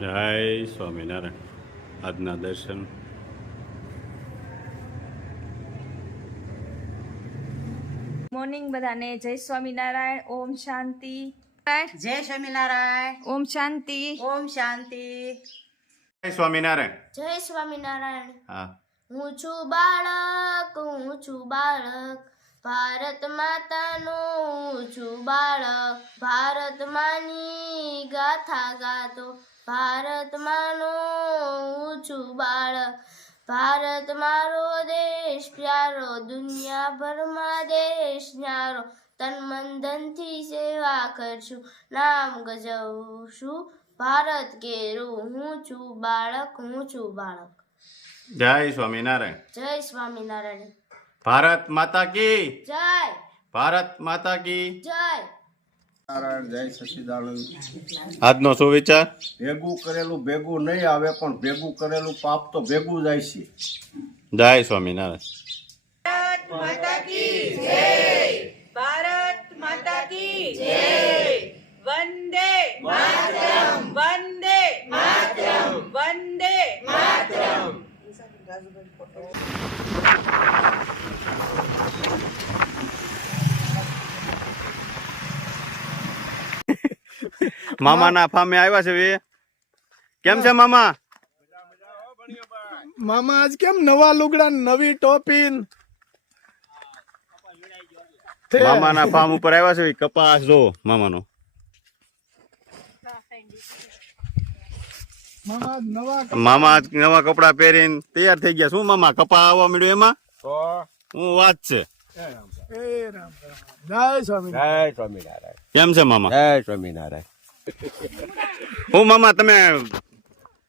જય સ્વામિનારાયણ. આજના દર્શન. મોર્નિંગ બધાને. જય સ્વામિનારાયણ. ઓમ શાંતિ. જય સ્વામિનારાયણ. ઓમ શાંતિ. ઓમ શાંતિ. જય સ્વામિનારાયણ. જય સ્વામિનારાયણ. હા. હું છું બાળક હું છું બાળક. ભારત માતાનું હું છું બાળક. ભારત માની ગાથા ગાતો. ભારત માનો ઊંચું છું બાળક. ભારત મારો દેશ પ્યારો દુનિયાભરમાં દેશ ન્યારો. તન મન ધનથી સેવા કરશું નામ ગજવશું. ભારત કેરું હું છું બાળક હું છું બાળક. જય સ્વામિનારાયણ. જય સ્વામિનારાયણ. ભારત માતા કી. જય. ભારત માતા કી. જય. નારાયણ જય સચિદાનંદ આજનો સુવિચાર? ભેગું કરેલું ભેગું નહીં આવે પણ ભેગું કરેલું પાપ તો ભેગું જાય છે. જય સ્વામિનારાયણ. ભારત માતા કી જય! વંદે માતરમ! વંદે માતરમ! વંદે માતરમ! મામાના ફામે આવ્યા છે વે. કેમ છે મામા? મામા આજ કેમ નવા લુગડા નવી ટોપી મામાના ફાર્મ ઉપર આવ્યા છે કપાસ જો મામાનો. મામા આજ નવા મામા નવા કપડા પહેરીને તૈયાર થઈ ગયા શું મામા કપા આવવા મળ્યું એમાં? હું વાત છે. એ રામ રામ. જય સ્વામિનારાયણ. જય સ્વામિનારાયણ. કેમ છે મામા? જય સ્વામિનારાયણ. હું મામા તમે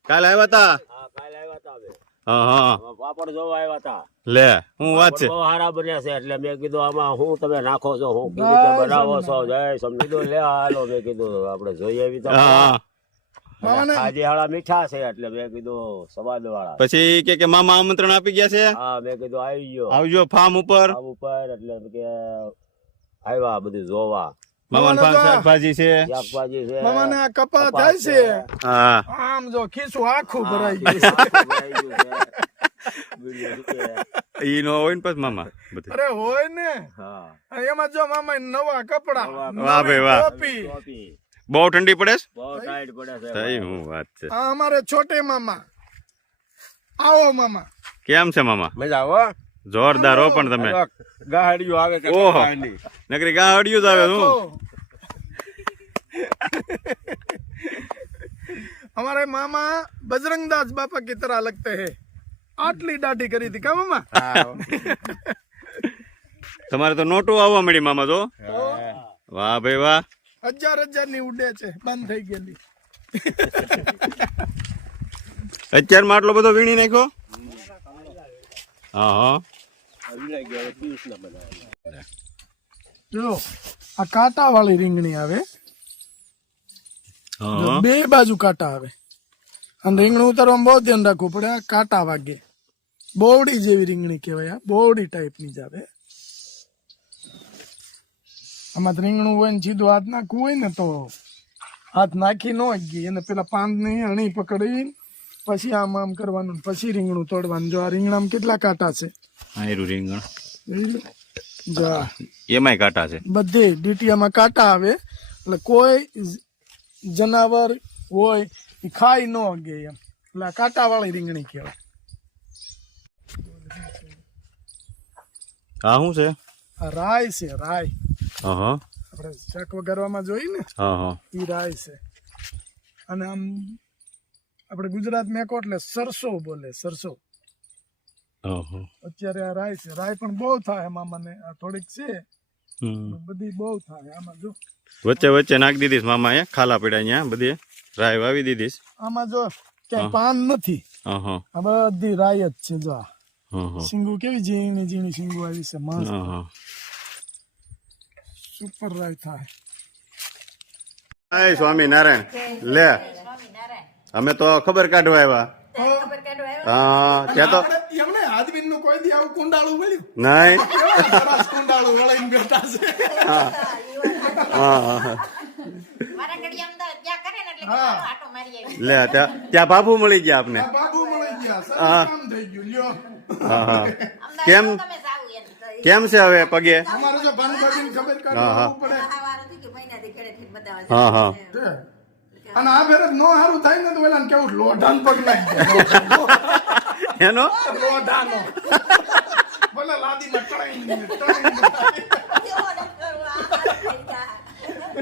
કાલે આવ્યા તા? હા હા પાપડ જોવા આવ્યા હતા લે હું વાત છે. બહુ સારા બન્યા છે એટલે મેં કીધું આમાં હું તમે નાખો છો હું કેવી રીતે બનાવો છો જય સમજી દો લે હાલો મેં કીધું આપણે જોઈએ એવી હા મીઠા છે એટલે મેં કીધું સવાદ વાળા પછી કે કે મામા આમંત્રણ આપી ગયા છે? હા મેં કીધું આવી ગયો. આવજો ફાર્મ ઉપર. ઉપર એટલે કે આવ્યા બધું જોવા. શાકભાજી છે. શાકભાજી છે. મામાને આ કપા થાય છે. હા. આમ જો ખીસું આખું ભરાઈ ગયું. ભરાઈ ગયું છે. બીડીઓ છે. ઈ નો હોય ને પછી મામા અરે હોય ને. એમાં જો મામા નવા કપડા વાહ ભાઈ વાહ. બહુ ઠંડી પડે છે? બહુ ટાઈટ પડે છે હું વાત છે. આ અમારે છોટે મામા. આવો મામા. કેમ છે મામા? મજા આવો? જોરદાર હો પણ તમે. ગાડીઓ આવે કે ઓહો નકરી ગાડીઓ જ આવે તો હું हमारे मामा बजरंगदास बापा की तरह लगते हैं आटली दाढ़ी करी थी क्या मामा તમારે તો નોટો આવવા મળી મામા તો વાહ ભાઈ વાહ હજાર હજાર ની ઉડે છે બંધ થઈ ગયેલી અત્યારમાં આટલો બધો વીણી નાખ્યો હા હા જો આ કાંટા વાળી રીંગણી આવે. હા, જો હા. બે બાજુ કાંટા આવે. અને રીંગણું ઉતારવામાં બહુ ધ્યાન રાખવું પડે આ કાંટા વાગે. બોવડી જેવી રીંગણી કહેવાય આ બોવડી ટાઈપની જ આવે. આમાં રીંગણું હોય ને સીધું હાથ નાખવું હોય ને તો હાથ નાખી ન ગઈ એને પેલા પાંદની અણી પકડી પછી આમ આમ કરવાનું પછી રીંગણું તોડવાનું. જો આ રીંગણામાં કેટલા કાંટા છે? આયરું રીંગણ જોઈ આ એમાંય કાંટા છે. બધે ડીટીયામાં કાંટા આવે એટલે કોઈ જનાવર હોય એ ખાઈ ન અગે એમ. એટલે આ કાંટાવાળી રીંગણી કહેવાય. હા શું છે? આ રાય છે રાય આપણે શાક વઘારવામાં જોઈએ ને? એ રાય છે. અને આમ આપણે ગુજરાતમાં કહો એટલે સરસો બોલે સરસો. અત્યારે આ રાય છે. રાય પણ બહુ થાય એમાં મને. આ થોડીક છે. બધી બહુ થાય આમાં જો. વચ્ચે વચ્ચે નાખી દીધીસ મામા અહીંયા. ખાલા પડ્યા અહીંયા. બધી રાય વાવી દીધીસ આમાં જો ક્યાંય પાન નથી. આ બધી રાય જ છે જો આ. હા હા સિંગુ કેવી ઝીણી ઝીણી સિંગુ આવી છે. મસ્ત. સુપર રાય થાય. જય સ્વામિનારાયણ. લે. અમે તો ખબર કાઢવા આવ્યા. હા. ત્યાં તો એમને હાથવીનનું કોઈ દી આવું કુંડાળું મળ્યું? નહીં. કુંડાળું વળીને બેઠા છે. હા. હા મારા ઘડી અમદાવાદ ત્યાં કરે ને એટલે કે હાલો આટો મારી લે ત્યાં ત્યાં બાબુ મળી ગયા આપને. આ બાબુ મળી ગયા. સરસ હા. કામ થઈ ગયું. લ્યો. હા હા. કેમ? કેમ છે હવે પગે? અમારે જો ભાનુભાઈને ખબર હા, હા. હા હા. અને આ ફેરે નો સારું થાય ને તો પેલા કેવું લોઢાન પગ નાખી એનો? લોઢાનો. ભલે લાદી.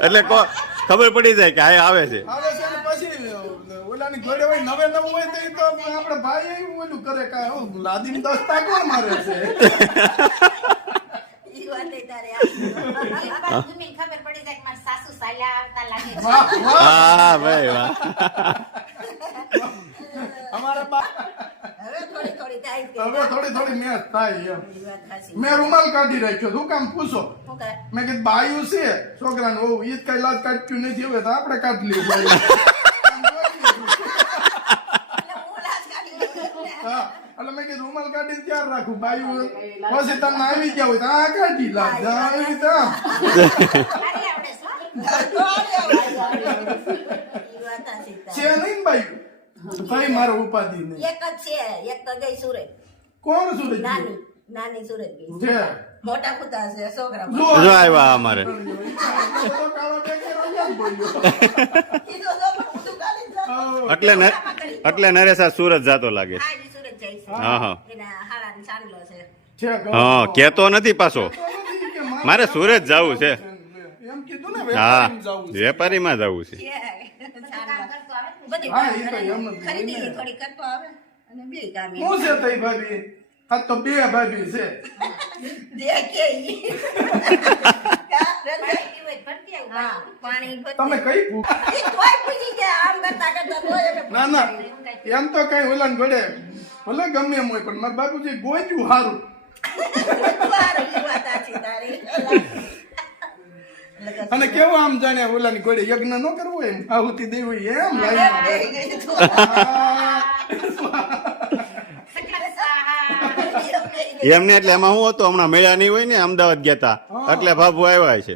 એટલે કો ખબર પડી જાય કે આ આવે છે. આવે છે પછી ઓલાની જોડે હોય નવે નવ હોય તો તો આપણે ભાઈ એવું ઓલું કરે કાંઈ લાદી દસ્તા કોણ મારે છે? હા ભાઈ વાહ અમારા બા હવે થોડી થોડી મેચ થાય એમ. મેં રૂમાલ કાઢી રાખ્યો શું કામ પૂછો મેં કીધું બાયું છે છોકરાને ઈ જ કઈ લાજ કાઢ્યું નથી હવે તો આપણે કાઢી લઈએ બાયું. હા એટલે મેં કીધું રૂમાલ કાઢીને ત્યાર રાખું? બાયું પછી તમને આવી ગયા હોય તો આ કાઢી લાજ આવી રીતે છે નહીં બાયું ભાઈ મારો ઉપાધિ નહીં. એક જ છે એક તો ગઈ સુરત. કોણ સુરે નાની નાની સુરત છે મોટા કુતા છે છોકરા જો જો આવ્યા અમારે. કાઢી. એટલે ને એટલે નરેશ સુરત જાતો લાગે. હા, કેતો નથી પાછો. મારે સુરત જવું છે. એમ કીધું ને હા વેપારીમાં જાવું જવું છે. તો બે ભાભી? છે. હા, પાણી તમે કઈ તોય પૂછી ગયા આમ કરતા કરતા તોય ના ના. એમ તો કઈ ઓલા ગળે ભલે ગમે એમ હોય પણ મારા બાપુજી ગોજ્યું તારી. અને કેવું આમ જાણે ઓલા ની ગોળે યજ્ઞ ન કરવો એમ આહુતિ દેવી એમ. એમને એટલે એમાં હું હતો હમણાં મેળા નહીં હોય ને અમદાવાદ ગયા તા. એટલે બાબુ આવ્યા છે.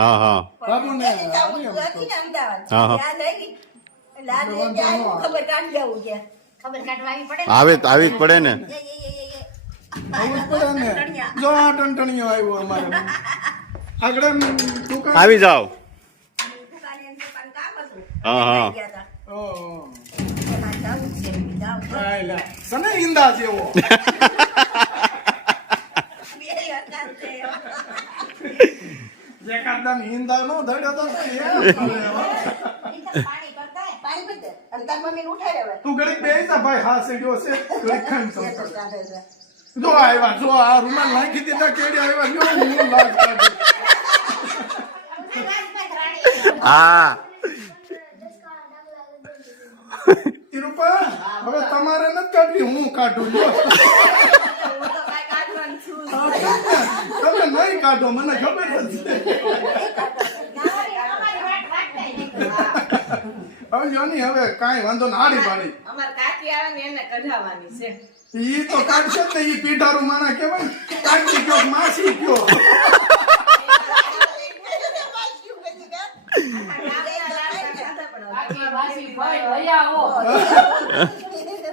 હા હા. આવી? તો. આવી? જ પડે ને. આવું જ પડે ને. જો આવ્યો અમારે. આગળ એમ આવી જાઓ. હા, હા. એમાં જાવું. જ તે. નો પાણી પાણી અને તાર જા ભાઈ હા સીડ્યો છે. જો આવ્યા જો આ રૂમાલ નાખી દીધા કેડી આવ્યા જો હું લાગ હા. તિરુપા હવે તમારે નથી કાઢવી હું કાઢું જો હું તો કાંઈ કાઢવાનું છું જ. તમે નહીં કાઢો, મને ખબર છે. હવે જોની વાંધો ના ને ને ને.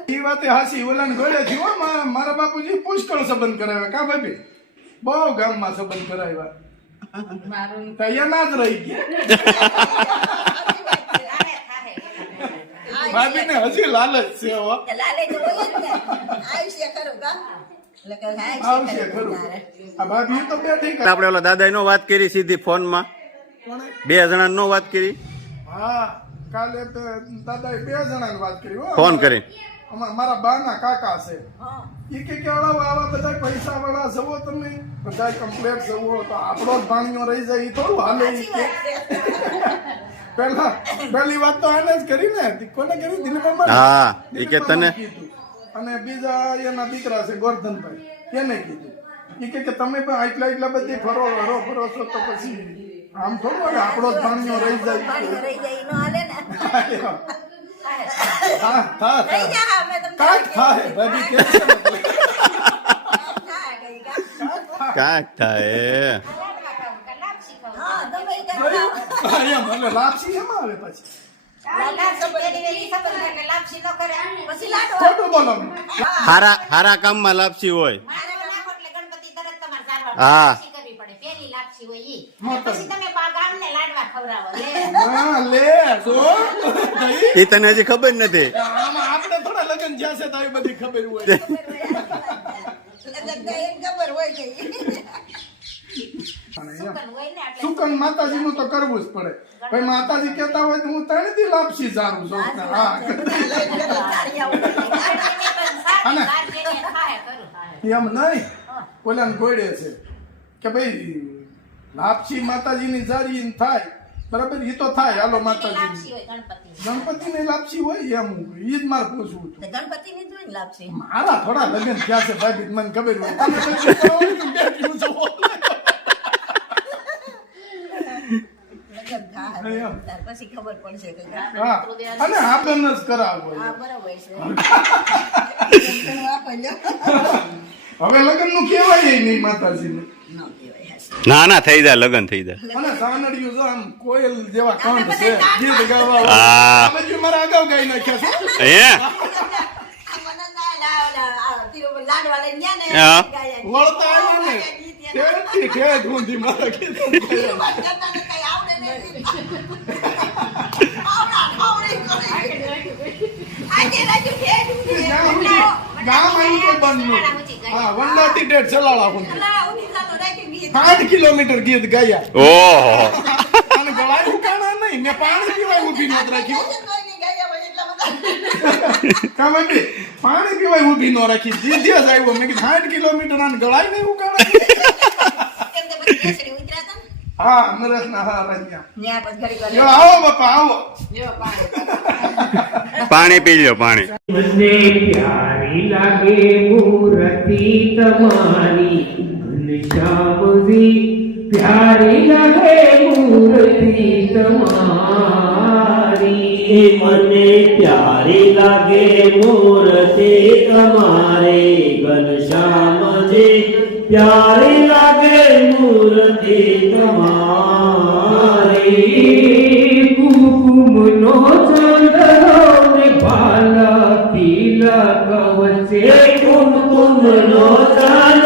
ઈ વાતે હાસી ઓલાને ગળે થી હો, મારા મારા બાપુજી પુષ્કળ સંબંધ કરાવે કા ભાભી? બહુ ગામમાં સંબંધ કરાવ્યા. તૈયાર ના જ રહી ગયા. ભાભીને હજી લાલચ છે હો. લાલે તો હોય જ ને. આયુષ્ય ખરું કાં? એટલે કે આયુષ્ય આવશે ખરું ખરું. તારે. આ ભાભી તો બેઠી આપણે ઓલા દાદા નો વાત કરી સીધી ફોનમાં બે જણા નો વાત કરી. હા કાલે તો દાદાએ બે જણાની વાત કરી ફોન કરી. મારા બાના કાકા છે. એ ઈ કે કે આવા આવા બધા પૈસા વાળા જવો તમે. બધા કમ્પ્લેટ જવો તો આપણો જ ભાણીઓ રહી જાય એ થોડું હાલે પેલા પહેલી વાત તો આને જ કરી ને. કોને કરી? દિલીપભાઈ હા એ કે તને કીધું. અને બીજા એના દીકરા છે ગોરધનભાઈ. એને કીધું. એ કે કે તમે પણ આટલા એટલા બધી ફરો હરો ફરો છો તો પછી આમ થોડું આપણો જ ભાણીઓ રહી જાય. હા થા રહી થા જા, અમે તમને કાંઈક થાય ભાભી કે છે? થાય હા ગમે એ કાંઈ ખાઓ. લાપસી એમાં આવે પછી? લાપસી પેલી વેલી ખબર છે કે લાપસી ન કરે. પછી લાડવા. ખોટું બોલો હારા હારા કામમાં લાપસી હોય. મારે નાખો એટલે ગણપતિ તરત તમારે સારવાર હા. હા લે જો. એ તને હજી ખબર નથી. આમાં આપણે થોડા લગ્ન જ્યાં છે તો આવી બધી ખબર હોય. ખબર હોય સુકન હોય ને એટલે. સુકન માતાજી નું તો કરવું જ પડે. ભાઈ માતાજી કેતા હોય તો હું ત્રણ દી લાપસી સારું છું. હા એમ નહીં. ઓલા ગોળે છે. કે ભાઈ લાપસી માતાજીની જારી થાય. બરાબર? એ તો થાય. હાલો માતાજી ગણપતિ ગણપતિ. ની લાપસી હોય એમ ઈ જ મારે પૂછવું ગણપતિ ની તો લાપસી? મારા થોડા લગ્ન થયા છે ભાઈ મને ખબર હોય. પછી. ખબર પડશે કે હા. અને જ કરાવો હા બરાબર છે. હવે લગ્નનું કેવાય નહીં માતાજી ને ન થઈ જાય લગન થઈ જાય. અને સાનડિયું જો આમ કોયલ જેવા કંઠ છે ગીત ગાવા હા. મારા અગાઉ ગાઈ નાખ્યા છે. છે. ગામ ગામ અહીં તો હા વંડાથી ડેટ સુધી આઠ કિલોમીટર ગીત ગાયા. ઓહો. અને ગવાય ઉકાણા નહીં મેં પાણી પીવાય ઊભી. કામ હતી પાણી પીવાય ઊભી ન રાખી. જે જ આવ્યો મેં કીધું સાઠ કિલોમીટર ગળાય નહીં ને. હા ના આવો બાપા આવો. પાણી. પાણી પી લો પાણી. મને પ્યારી લાગે મૂર્તિ તમારી. ઘનશ્યામજી પ્યારી લાગે મૂર્તિ તમારી. મને પ્યારી લાગે મૂર્તિ તમારે. ઘનશ્યામજી પ્યારી લાગે મૂર્તિ તમારી. કુમકુમનો ચંદ્રો ને ભાલા તિલક વચ્ચે કુમકુમનો ચાંદલો